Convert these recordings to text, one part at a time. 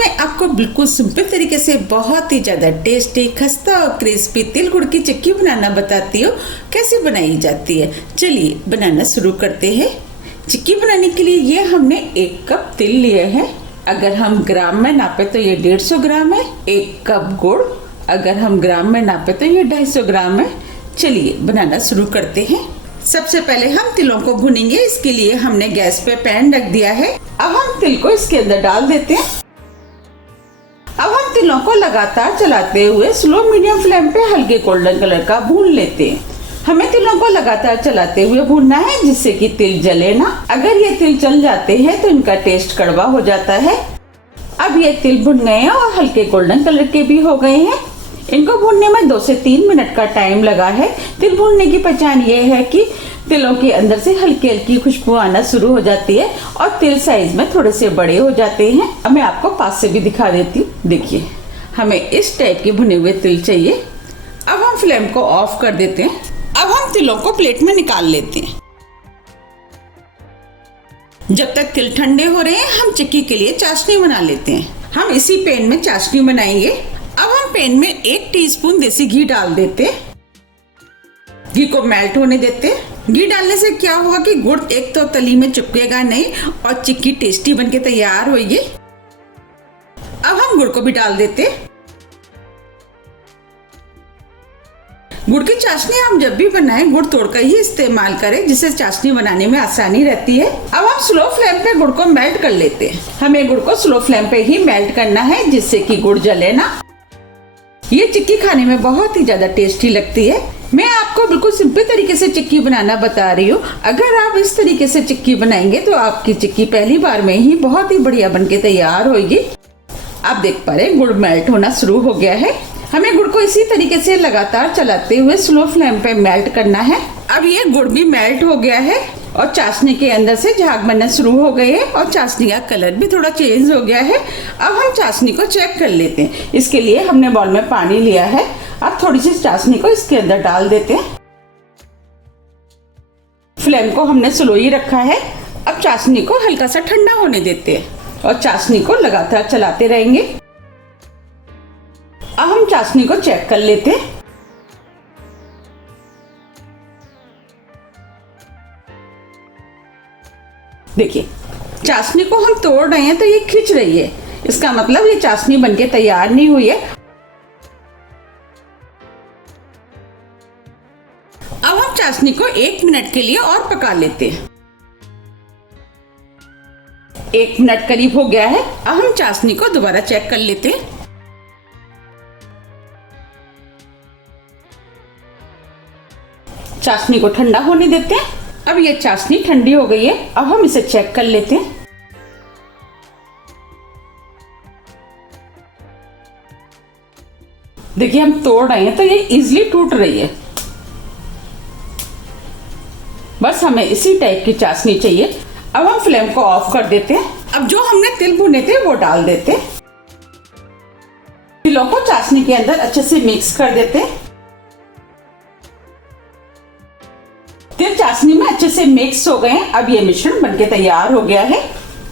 मैं आपको बिल्कुल सिंपल तरीके से बहुत ही ज़्यादा टेस्टी, खस्ता और क्रिस्पी तिल गुड़ की चिक्की बनाना बताती हूँ कैसे बनाई जाती है। चलिए बनाना शुरू करते हैं। चिक्की बनाने के लिए ये हमने 1 कप तिल लिए हैं। अगर हम ग्राम में नापे तो ये 150 ग्राम है। 1 कप गुड़ अगर हम ग्राम में नापे तो ये 250 ग्राम है। चलिए बनाना शुरू करते हैं। सबसे पहले हम तिलों को भुनेंगे। इसके लिए हमने गैस पे पैन रख दिया है। अब हम तिल को इसके अंदर डाल देते हैं। अब हम तिलों को लगातार चलाते हुए स्लो मीडियम फ्लेम पे हल्के गोल्डन कलर का भून लेते हैं। हमें तिलों को लगातार चलाते हुए भूनना है जिससे कि तिल जले ना। अगर ये तिल जल जाते हैं तो इनका टेस्ट कड़वा हो जाता है। अब ये तिल भुन गए हैं और हल्के गोल्डन कलर के भी हो गए हैं। इनको भूनने में 2 से 3 मिनट का टाइम लगा है। तिल भूनने की पहचान ये है कि तिलों के अंदर से हल्की हल्की खुशबू आना शुरू हो जाती है और तिल साइज में थोड़े से बड़े हो जाते हैं। अब मैं आपको पास से भी दिखा देती हूँ। देखिए हमें इस टाइप के भुने हुए तिल चाहिए। अब हम फ्लेम को ऑफ कर देते हैं। अब हम तिलों को प्लेट में निकाल लेते हैं। जब तक तिल ठंडे हो रहे हैं हम चिक्की के लिए चाशनी बना लेते हैं। हम इसी पैन में चाशनी बनाएंगे। अब हम पैन में 1 टीस्पून देसी घी डाल देते हैं। घी को मेल्ट होने देते हैं। घी डालने से क्या होगा कि गुड़ एक तो तली में चिपकेगा नहीं और चिक्की टेस्टी बनके तैयार होगी। अब हम गुड़ को भी डाल देते हैं। गुड़ की चाशनी हम जब भी बनाएं गुड़ तोड़कर ही इस्तेमाल करें जिससे चाशनी बनाने में आसानी रहती है। अब हम स्लो फ्लेम पे गुड़ को मेल्ट कर लेते हैं। हमें गुड़ को स्लो फ्लेम पे ही मेल्ट करना है जिससे कि गुड़ जले ना। ये चिक्की खाने में बहुत ही ज्यादा टेस्टी लगती है। मैं आपको बिल्कुल सिंपल तरीके से चिक्की बनाना बता रही हूँ। अगर आप इस तरीके से चिक्की बनाएंगे तो आपकी चिक्की पहली बार में ही बहुत ही बढ़िया बनके तैयार होगी। आप देख पा रहे हैं गुड़ मेल्ट होना शुरू हो गया है। हमें गुड़ को इसी तरीके से लगातार चलाते हुए स्लो फ्लेम पे मेल्ट करना है। अब ये गुड़ भी मेल्ट हो गया है और चाशनी के अंदर से झाग बनना शुरू हो गए हैं और चाशनी का कलर भी थोड़ा चेंज हो गया है। अब हम चाशनी को चेक कर लेते हैं। इसके लिए हमने बाउल में पानी लिया है। अब थोड़ी सी चाशनी को इसके अंदर डाल देते हैं। फ्लेम को हमने स्लो ही रखा है। अब चाशनी को हल्का सा ठंडा होने देते हैं और चाशनी को लगातार चलाते रहेंगे। अब हम चाशनी को चेक कर लेते हैं। देखिए चाशनी को हम तोड़ रहे हैं तो ये खिंच रही है। इसका मतलब ये चाशनी बनके तैयार नहीं हुई है। अब हम चाशनी को 1 मिनट के लिए और पका लेते हैं। 1 मिनट करीब हो गया है। अब हम चाशनी को दोबारा चेक कर लेते हैं। चाशनी को ठंडा होने देते हैं। अब ये चाशनी ठंडी हो गई है। अब हम इसे चेक कर लेते हैं। देखिए हम तोड़ रहे हैं तो ये इजीली टूट रही है। बस हमें इसी टाइप की चाशनी चाहिए। अब हम फ्लेम को ऑफ कर देते हैं। अब जो हमने तिल भुने थे वो डाल देते हैं। तिलों को चाशनी के अंदर अच्छे से मिक्स कर देते हैं। तिल चाशनी में अच्छे से मिक्स हो गए हैं। अब ये मिश्रण बनके तैयार हो गया है।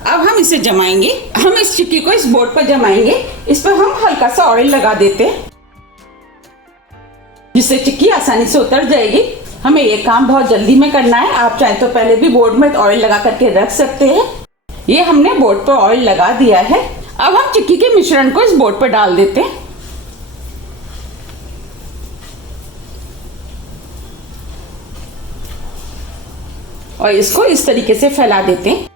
अब हम इसे जमाएंगे। हम इस चिक्की को इस बोर्ड पर जमाएंगे। इस पर हम हल्का सा ऑयल लगा देते हैं जिससे चिक्की आसानी से उतर जाएगी। हमें ये काम बहुत जल्दी में करना है। आप चाहे तो पहले भी बोर्ड में ऑयल लगा करके रख सकते हैं। ये हमने बोर्ड पर ऑयल लगा दिया है। अब हम चिक्की के मिश्रण को इस बोर्ड पर डाल देते हैं। और इसको इस तरीके से फैला देते हैं।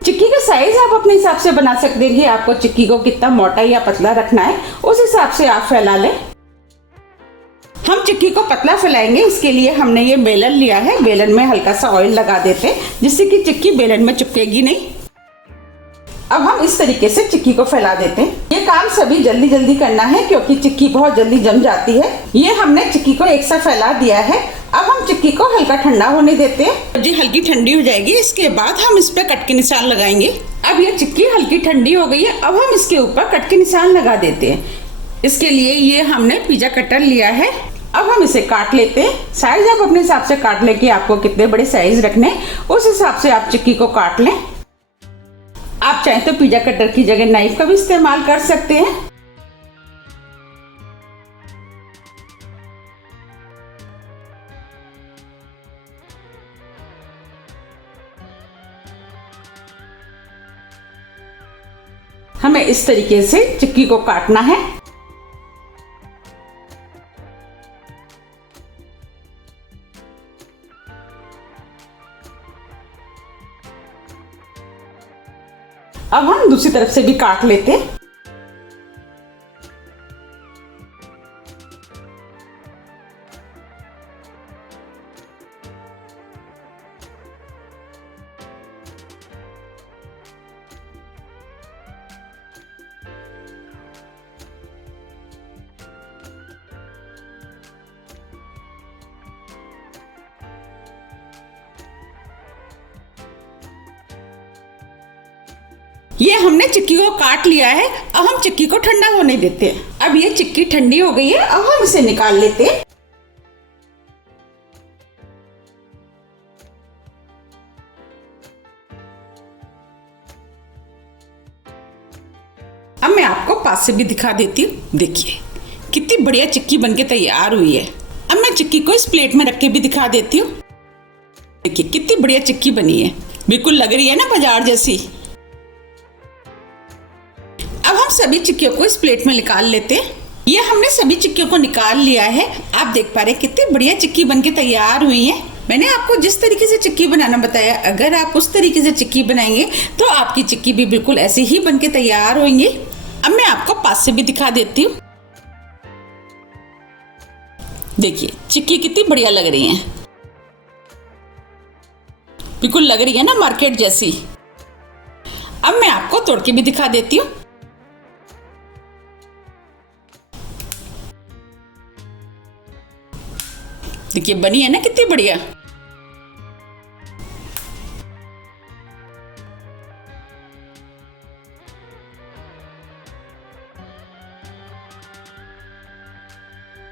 चिक्की का साइज आप अपने हिसाब से बना सकते हैं कि आपको चिक्की को कितना मोटा या पतला रखना है, उस हिसाब से आप फैला लें। हम चिक्की को पतला फैलाएंगे। इसके लिए हमने ये बेलन लिया है। बेलन में हल्का सा ऑयल लगा देते हैं जिससे कि चिक्की बेलन में चिपकेगी नहीं। अब हम इस तरीके से चिक्की को फैला देते हैं। ये काम सभी जल्दी जल्दी करना है क्योंकि चिक्की बहुत जल्दी जम जाती है। ये हमने चिक्की को एक साथ फैला दिया है। अब हम चिक्की को हल्का ठंडा होने देते हैं। जी हल्की ठंडी हो जाएगी। इसके बाद हम इस पे कट के निशान लगाएंगे। अब ये चिक्की हल्की ठंडी हो गई है। अब हम इसके ऊपर कट के निशान लगा देते हैं। इसके लिए ये हमने पिज्जा कटर लिया है। अब हम इसे काट लेते हैं। साइज आप अपने हिसाब से काट लें कि आपको कितने बड़े साइज रखने, उस हिसाब से आप चिक्की को काट लें। आप चाहें तो पिज्जा कटर की जगह नाइफ का भी इस्तेमाल कर सकते हैं। हमें इस तरीके से चिक्की को काटना है। अब हम दूसरी तरफ से भी काट लेते हैं। ये हमने चिक्की को काट लिया है। अब हम चिक्की को ठंडा होने देते हैं। अब ये चिक्की ठंडी हो गई है। अब हम इसे निकाल लेते हैं। अब मैं आपको पास से भी दिखा देती हूँ। देखिए कितनी बढ़िया चिक्की बनके तैयार हुई है। अब मैं चिक्की को इस प्लेट में रख के भी दिखा देती हूँ। देखिए कितनी बढ़िया चिक्की बनी है, बिल्कुल लग रही है ना बाजार जैसी। अब हम सभी चिक्कियों को इस प्लेट में निकाल लेते हैं। ये हमने सभी चिक्कियों को निकाल लिया है। आप देख पा रहे हैं कितनी बढ़िया चिक्की बनके तैयार हुई है। मैंने आपको जिस तरीके से चिक्की बनाना बताया, अगर आप उस तरीके से चिक्की बनाएंगे तो आपकी चिक्की भी बिल्कुल ऐसे ही बनके तैयार होंगी। अब मैं आपको पास से भी दिखा देती हूँ। देखिए चिक्की कितनी बढ़िया लग रही है, बिल्कुल लग रही है ना मार्केट जैसी। अब मैं आपको तोड़ के भी दिखा देती हूँ। देखिए बनी है ना कितनी बढ़िया।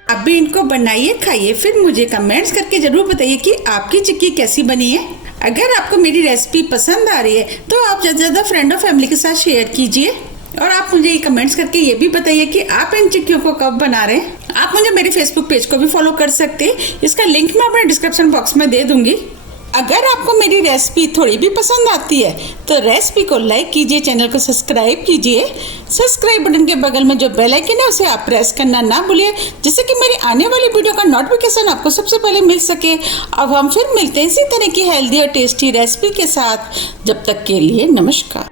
आप भी इनको बनाइए, खाइए, फिर मुझे कमेंट्स करके जरूर बताइए कि आपकी चिक्की कैसी बनी है। अगर आपको मेरी रेसिपी पसंद आ रही है तो आप ज़्यादा से ज़्यादा फ्रेंड और फैमिली के साथ शेयर कीजिए। और आप मुझे ये कमेंट्स करके ये भी बताइए कि आप इन चिक्कियों को कब बना रहे हैं। आप मुझे मेरे फेसबुक पेज को भी फॉलो कर सकते हैं, इसका लिंक मैं अपने डिस्क्रिप्शन बॉक्स में दे दूंगी। अगर आपको मेरी रेसिपी थोड़ी भी पसंद आती है तो रेसिपी को लाइक कीजिए, चैनल को सब्सक्राइब कीजिए। सब्सक्राइब बटन के बगल में जो बेल आइकन है उसे आप प्रेस करना ना भूलिए, जिससे कि मेरी आने वाली वीडियो का नोटिफिकेशन आपको सबसे पहले मिल सके। अब हम फिर मिलते हैं इसी तरह की हेल्दी और टेस्टी रेसिपी के साथ। जब तक के लिए नमस्कार।